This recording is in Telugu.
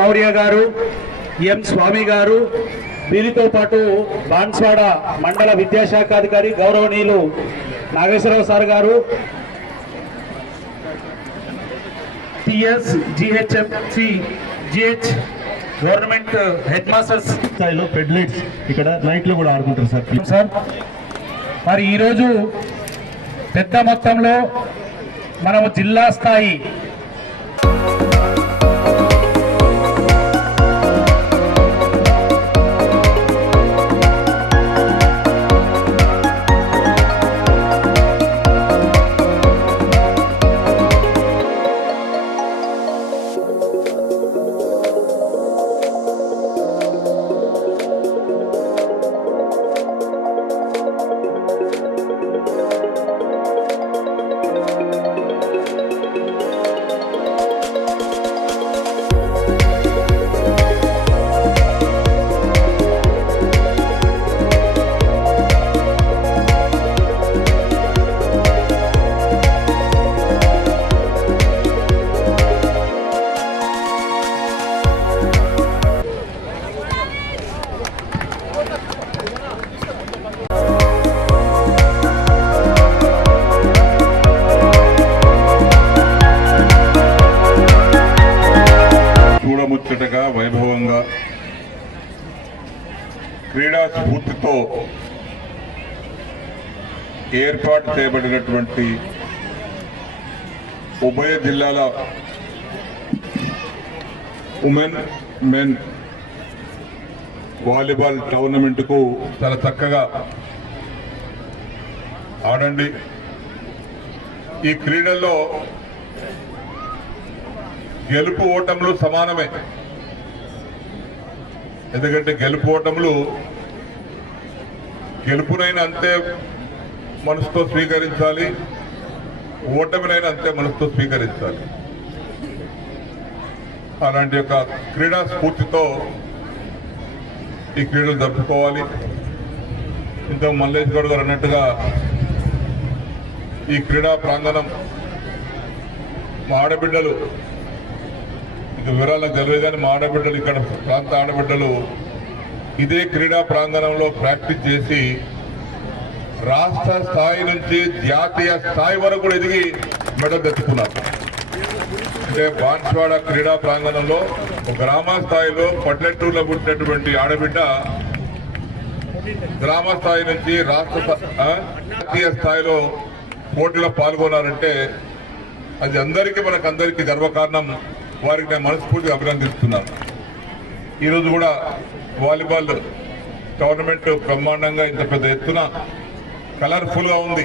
మౌర్య గారు, ఎం స్వామి గారు, వీరితో పాటు బాన్స్వాడ మండల విద్యాశాఖాధికారి గౌరవనీయులు నాగేశ్వరరావు సార్ గారు, TS GHMC GH government head masters స్థాయిలో ఫెడ్లైట్స్ ఇక్కడ నైట్లో కూడా ఆడుకుంటారు సార్. మరి ఈరోజు పెద్ద మొత్తంలో మనము జిల్లా స్థాయి చూడముచ్చటగా వైభవంగా క్రీడా స్ఫూర్తితో ఏర్పాటు చేయబడినటువంటి ఉభయ జిల్లాల ఉమెన్ మెన్ వాలీబాల్ టోర్నమెంట్కు చాలా చక్కగా ఆడండి. ఈ క్రీడల్లో గెలుపు ఓటములు సమానమే. ఎందుకంటే గెలుపు ఓటములు గెలుపునైనా అంతే మనసుతో స్వీకరించాలి, ఓటమినైనా అంతే మనసుతో స్వీకరించాలి. అలాంటి యొక్క క్రీడా స్ఫూర్తితో ఈ క్రీడలు జరుపుకోవాలి. ఇంత మల్లేష్ గౌడ్ గారు అన్నట్టుగా ఈ క్రీడా ప్రాంగణం మా ఆడబిడ్డలు వివరాలకు తెలియదు కానీ మా ఆడబిడ్డలు ఇక్కడ ప్రాంత ఆడబిడ్డలు ఇదే క్రీడా ప్రాంగణంలో ప్రాక్టీస్ చేసి రాష్ట్ర స్థాయి నుంచి జాతీయ స్థాయి వరకు కూడా ఎదిగి మెడల్ తెచ్చుకున్నారు. అంటే బాన్స్వాడ క్రీడా ప్రాంగణంలో గ్రామ స్థాయిలో పల్లెటూరులో పుట్టినటువంటి ఆడబిడ్డ గ్రామ స్థాయి నుంచి రాష్ట్ర జాతీయ స్థాయిలో పోటీలో పాల్గొన్నారంటే అది మనకందరికీ గర్వకారణం. వారికి నేను మనస్ఫూర్తిగా అభినందిస్తున్నాను. ఈరోజు కూడా వాలీబాల్ టోర్నమెంట్ బ్రహ్మాండంగా ఇంత పెద్ద ఎత్తున కలర్ఫుల్గా ఉంది.